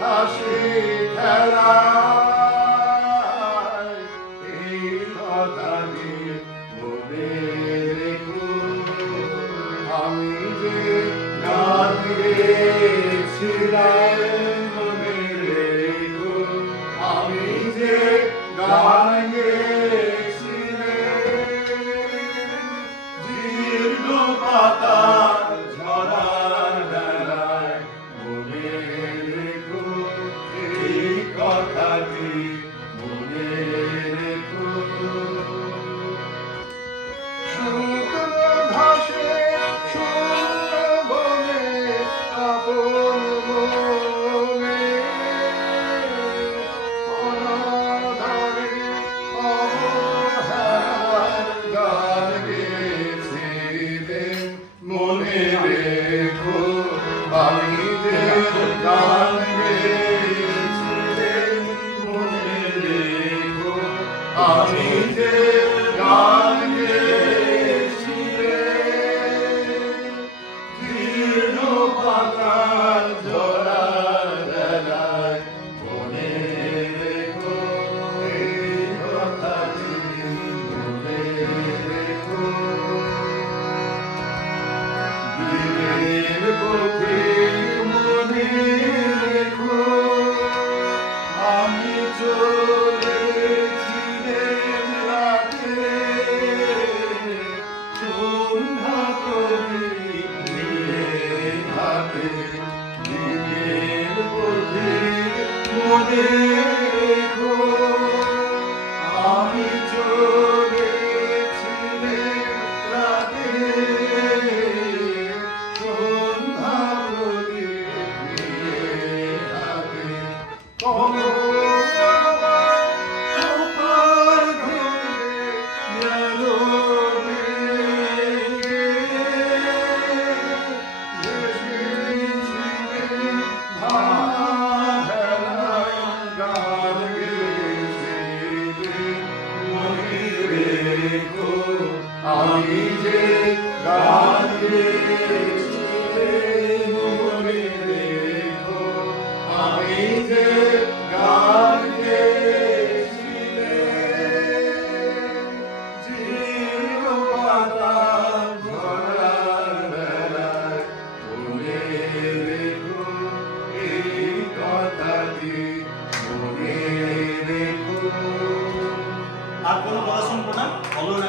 হাসি খেলায় এই কথাটি মনে রেখো আমি যে গান গেয়েছিলাম মনে রেখো আমি যে গান জীর্ণ পাতা ঝরার বেলায় মনে রেখো এই কথাটি মনে রেখো শুকনো ঘাসে শূন্য বনে আপন মনে অনাদরে অবহেলার গান গেয়েছিলেন মনে রেখো আমি যে গান গেয়েছিলেন মনে রেখো আমি যে গান গেয়েছিলেন জীর্ণ পাতার ঝরার বেলায় মনে রেখো এই কথাটি মনে রেখো দিনের পথিক মনে রেখো আমি চলেছিলাম রাতে সন্ধ্যা প্রদীপ নিয়ে হাতে দিনের পথিক মনে রেখো আমি চলেছিলাম রাতে সন্ধ্যা প্রদীপ নিয়ে হাতে আমি যে গান গেয়েছিলাম মনে রেখো আমি যে গান গেয়েছিলাম জীর্ণ পাতা ঝরার বেলায় মনে রেখো এই কথাটি মনে রেখো। আর কোনো কথা শুনবো না।